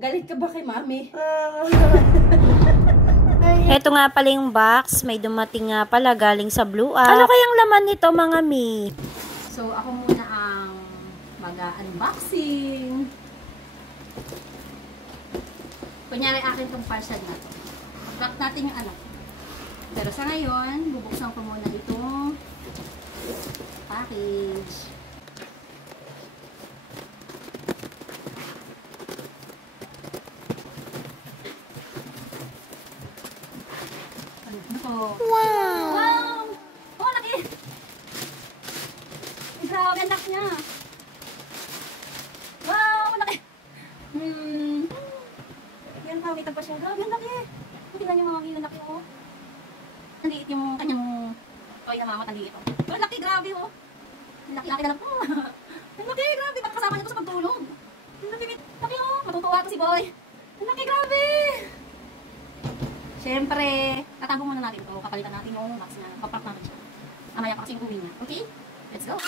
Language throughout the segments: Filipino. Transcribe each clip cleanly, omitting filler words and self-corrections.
Galit ka ba kay mami? Ito nga pala yung box. May dumating nga pala galing sa Blue App. Ano kayang laman nito mga mi? So, ako muna ang mag-unboxing. Kunyari akin itong parcel na to. Wrap natin yung ano. Pero sa ngayon, bubuksan ko muna itong package. Wow! Wow! Oh, laki! Grabe, anak niya! Wow! Laki! Yan, pawitan pa siya. Grabe, ang laki! Tingnan niyo mga laki, oh. Ang liit yung kanyang toy na mama, ang liit, oh. Pero laki, grabe, oh. Ang laki-laki na lang, oh. Ang laki, grabe! Ba't kasama niya ito sa pagtulog? Ang laki, oh. Matutuwa to si Boy. Ang laki, grabe! Siyempre, tatago muna natin ito. Kapalitan natin yung box na. Papak natin siya. Amaya pa kasi yung uwi niya. Okay? Let's go! So,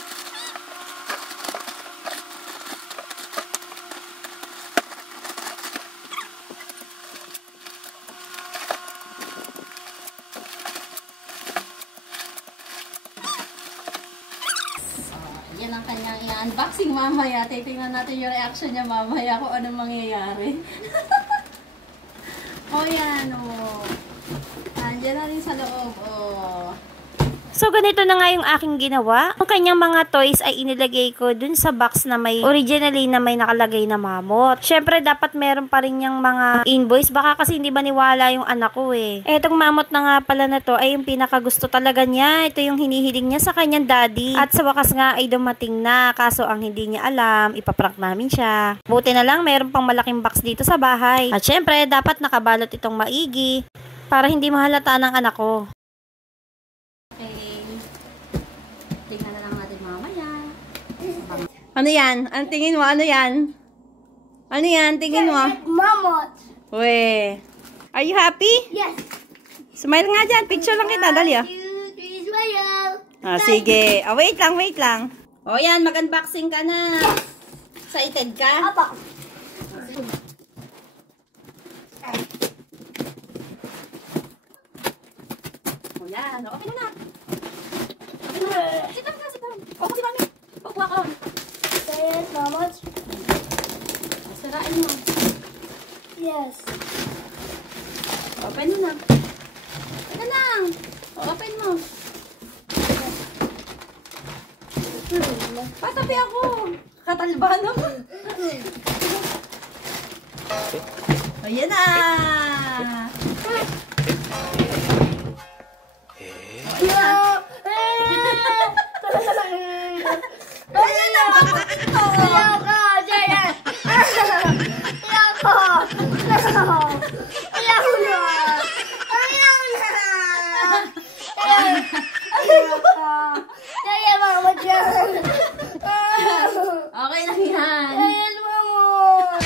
yan ang kanyang i-unboxing mamaya. Titingnan natin yung reaction niya mamaya kung anong mangyayari. O yan, o. Andiyan na rin sa loob, o. So, ganito na nga yung aking ginawa. Ang kanyang mga toys ay inilagay ko dun sa box na may originally na may nakalagay na mamot. Syempre, dapat meron pa rin yung mga invoice. Baka kasi hindi maniwala yung anak ko eh. Etong mamot na nga pala na to ay yung pinakagusto talaga niya. Ito yung hinihiling niya sa kanyang daddy. At sa wakas nga ay dumating na. Kaso ang hindi niya alam, ipaprank namin siya. Buti na lang, meron pang malaking box dito sa bahay. At syempre, dapat nakabalot itong maigi para hindi mahalata ng anak ko. Tingnan na lang natin mamaya. Ano yan? Ang tingin mo? Ano yan? Ano yan? Tingin mo? Mamot. We. Are you happy? Yes. Smile nga dyan. Picture lang kita. Dali ah. 1, 2, 3, smile. Ah, sige. Ah, wait lang, wait lang. O yan, mag-unboxing ka na. Excited ka? Apa. O yan. Okay na na. Sit down ka, sit down. O, si mami. Pagkuha ka. Yes, mamot. Sarain mo. Yes. Open mo na. Ito lang. O, open mo. Patabi ako. Katalba naman. O, yan na. Ayan na, bakit ito? Ayoko, Jayan. Ayoko. Ayoko na. Ayoko. Jayan, mamot yan. Okay lang yan. Jayan, mamot.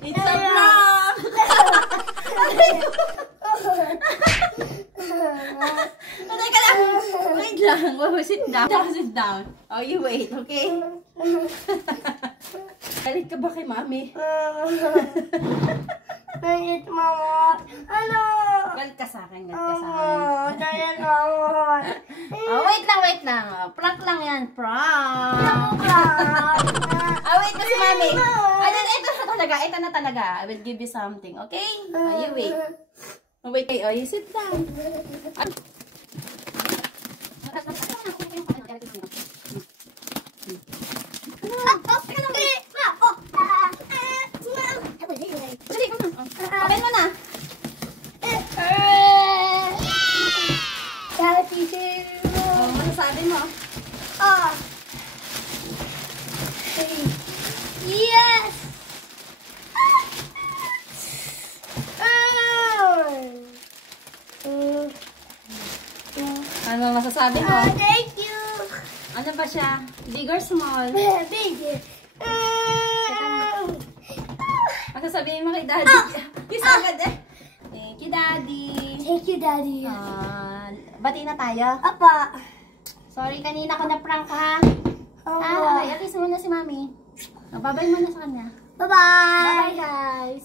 It's a prank! Patay ka lang! Wait lang. Oh, sit down. Sit down. Oh, you wait, okay? Galit ka ba kay mami? Galit, mamot. Ano? Galit ka sa akin, galit ka sa akin. Jayan, mamot. Oh, wait lang, wait lang. Oh, prank lang yan, prank. Wait na si mami. Ito na talaga. I will give you something, okay? Oh, you wait. Oh, wait. Oh, you sit down. Open mo na. Oh, masasabi mo. Yes! Ano masasabi mo? Thank you! Ano ba siya? Big or small? Big! Ano sabihin mo kay daddy? Kiss agad eh. Thank you, daddy. Thank you, Daddy. Bati na tayo. Apa. Sorry, kanina ko na-prank ha. Opo. Okay, at least muna si Mami. Babay mo na sa kanya. Bye-bye. Bye-bye, guys.